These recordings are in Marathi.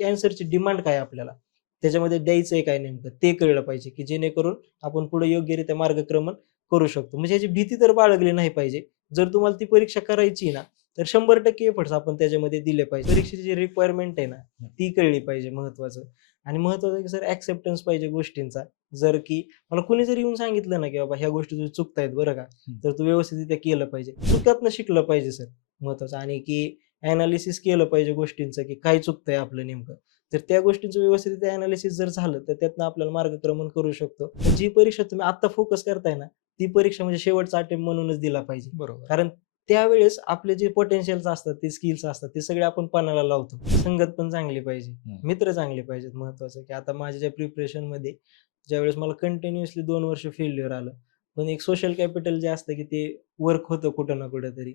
कॅन्सरची डिमांड काय आहे आपल्याला, त्याच्यामध्ये द्यायचंय काय नेमकं ते कळलं पाहिजे, की जेणेकरून आपण पुढे योग्यरित्या मार्गक्रमण करू शकतो. म्हणजे याची भीती तर बाळगली नाही पाहिजे. जर तुम्हाला ती परीक्षा करायची आहे ना, तर 100% एफर्ट्स आपण त्याच्यामध्ये दिले पाहिजे. परीक्षेची जी रिक्वायरमेंट आहे ना, ती कळली पाहिजे महत्त्वाचं. आणि महत्त्वाचं की सर ॲक्सेप्टन्स पाहिजे गोष्टींचा. जर की मला कुणी जरी येऊन सांगितलं ना, की बाबा ह्या गोष्टी तुझ्या चुकतायत बरं का, तर तू व्यवस्थितरित्या केलं पाहिजे. चुकातनं शिकलं पाहिजे सर महत्त्वाचं. आणि की ॲनालिसिस केलं पाहिजे गोष्टींचं, की काय चुकतंय आपलं नेमकं. तर त्या गोष्टींचं व्यवस्थित ॲनालिसिस जर झालं, तर त्यातनं आपल्याला मार्गक्रमण करू शकतो. जी परीक्षा तुम्ही आत्ता फोकस करताय ना, ती परीक्षा म्हणजे शेवटचा अटेम्प्ट म्हणूनच दिला पाहिजे. बरोबर. कारण त्यावेळेस आपले जे पोटेन्शियल्स असतात, ते स्किल्स असतात, ते सगळे आपण पणाला लावतो. संगत पण चांगली पाहिजे, हं. मित्र चांगले पाहिजेत महत्त्वाचं, की आता माझ्या ज्या प्रिपरेशनमध्ये ज्यावेळेस मला कंटिन्युअसली 2 वर्ष फेल्युअर आलं. पण एक सोशल कॅपिटल जे असतं, की ते वर्क होतं कुठं ना कुठेतरी.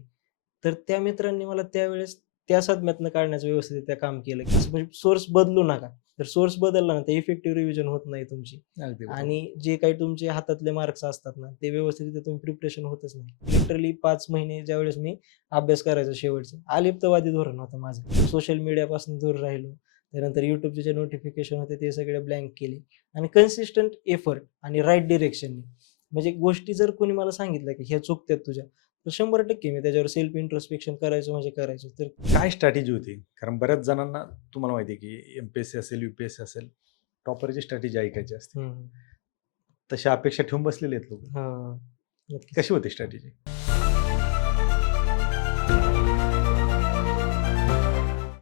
तर त्या मित्रांनी मला त्यावेळेस त्या सदम्यातनं काढण्याचं व्यवस्थितरित्या काम केलं, की असं म्हणजे सोर्स बदलू नका. तर सोर्स बदलला ना, तर इफेक्टिव्ह रिव्हिजन होत नाही तुमची. अगदी बरोबर. आणि जे काही तुमचे हातातले मार्क्स असतात ना, ते व्यवस्थितरित्या तुम्ही प्रिपरेशन होतच नाही. लिटरली 5 महिने ज्यावेळेस मी अभ्यास करायचो शेवटचं, अलिप्तवादी धोरण होतं माझं. सोशल मीडियापासून दूर राहिलो. त्यानंतर YouTubeचे जे नोटिफिकेशन होते ते सगळे ब्लँक केले आणि कन्सिस्टंट एफर्ट आणि राइट डिरेक्शननी. म्हणजे गोष्टी जर कोणी मला सांगितल्या, की ह्या चुकत्यात तुझ्या, तर 100% मी त्याच्यावर सेल्फ इंट्रोस्पेक्शन करायचो म्हणजे करायचो. तर काय स्ट्रॅटेजी होती? कारण बऱ्याच जणांना तुम्हाला माहिती आहे, की एम-पी-एस-सी असेल, यू-पी-एस-सी असेल, टॉपरची स्ट्रॅटेजी ऐकायची असते. हं, तशा अपेक्षा ठेवून बसलेले आहेत लोकं. हां, नक्कीच. कशी होती स्ट्रॅटेजी?